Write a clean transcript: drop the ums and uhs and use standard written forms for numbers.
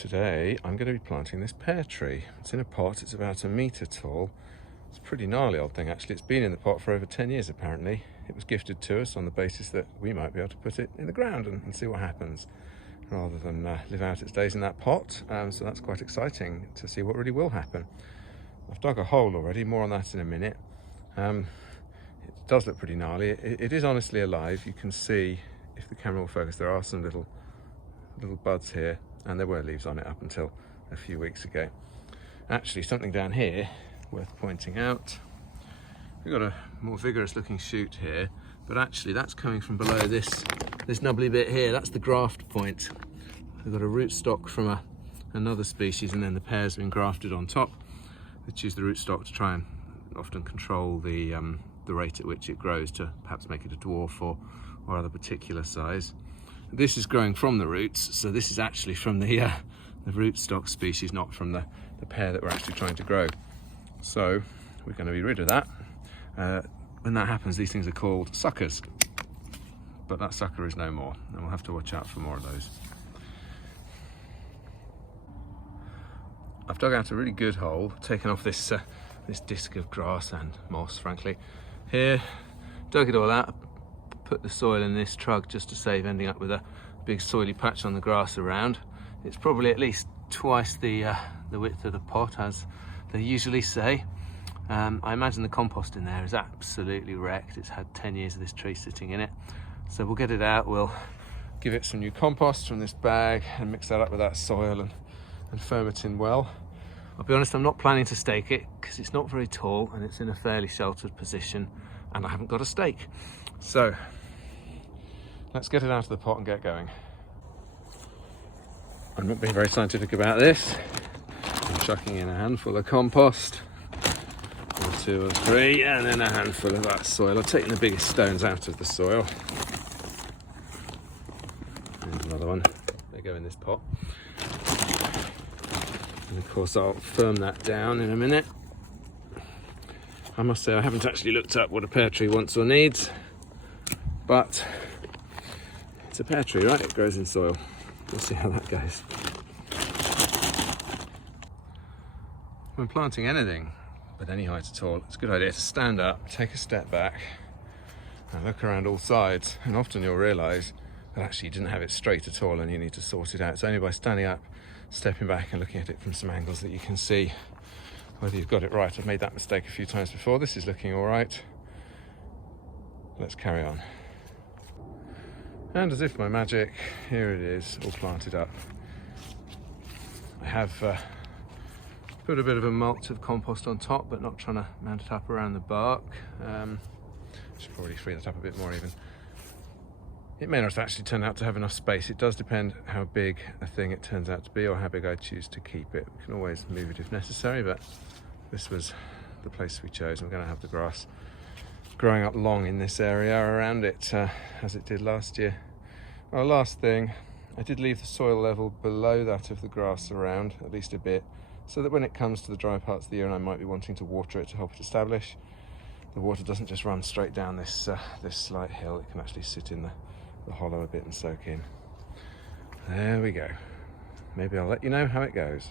Today I'm going to be planting this pear tree. It's in a pot, it's about 1 metre tall. It's a pretty gnarly old thing actually. It's been in the pot for over 10 years apparently. It was gifted to us on the basis that we might be able to put it in the ground and see what happens, rather than live out its days in that pot. So that's quite exciting to see what really will happen. I've dug a hole already, more on that in a minute. It does look pretty gnarly. It is honestly alive. You can see, if the camera will focus, there are some little buds here, and there were leaves on it up until a few weeks ago. Actually, something down here worth pointing out. We've got a more vigorous looking shoot here, but actually that's coming from below this nubbly bit here. That's the graft point. We've got a rootstock from another species, and then the pear's been grafted on top. They choose the rootstock to try and often control the rate at which it grows, to perhaps make it a dwarf or other particular size. This is growing from the roots, so this is actually from the rootstock species, not from the pear that we're actually trying to grow. So we're going to be rid of that. When that happens, these things are called suckers, but that sucker is no more, and we'll have to watch out for more of those. I've dug out a really good hole, taken off this disc of grass and moss, frankly. Here, dug it all out, put the soil in this trug just to save ending up with a big soily patch on the grass around. It's probably at least twice the width of the pot, as they usually say. I imagine the compost in there is absolutely wrecked. It's had 10 years of this tree sitting in it. So we'll get it out, we'll give it some new compost from this bag and mix that up with that soil and firm it in well. I'll be honest, I'm not planning to stake it because it's not very tall and it's in a fairly sheltered position, and I haven't got a stake. So let's get it out of the pot and get going. I'm not being very scientific about this. I'm chucking in a handful of compost, or 2 or 3, and then a handful of that soil. I've taken the biggest stones out of the soil. There's another one. They go in this pot. And of course I'll firm that down in a minute. I must say I haven't actually looked up what a pear tree wants or needs, but it's a pear tree, right? It grows in soil. We'll see how that goes. When planting anything with any height at all, it's a good idea to stand up, take a step back, and look around all sides. And often you'll realise that actually you didn't have it straight at all and you need to sort it out. It's only by standing up, stepping back and looking at it from some angles that you can see whether you've got it right. I've made that mistake a few times before. This is looking all right. Let's carry on. And as if by magic, here it is, all planted up. I have put a bit of a mulch of compost on top, but not trying to mount it up around the bark. Should probably free that up a bit more even. It may not actually turn out to have enough space. It does depend how big a thing it turns out to be, or how big I choose to keep it. We can always move it if necessary, but this was the place we chose. We're going to have the grass growing up long in this area around it, as it did last year. Well, last thing, I did leave the soil level below that of the grass around, at least a bit, so that when it comes to the dry parts of the year and I might be wanting to water it to help it establish, the water doesn't just run straight down this slight hill. It can actually sit in the hollow a bit and soak in. There we go. Maybe I'll let you know how it goes.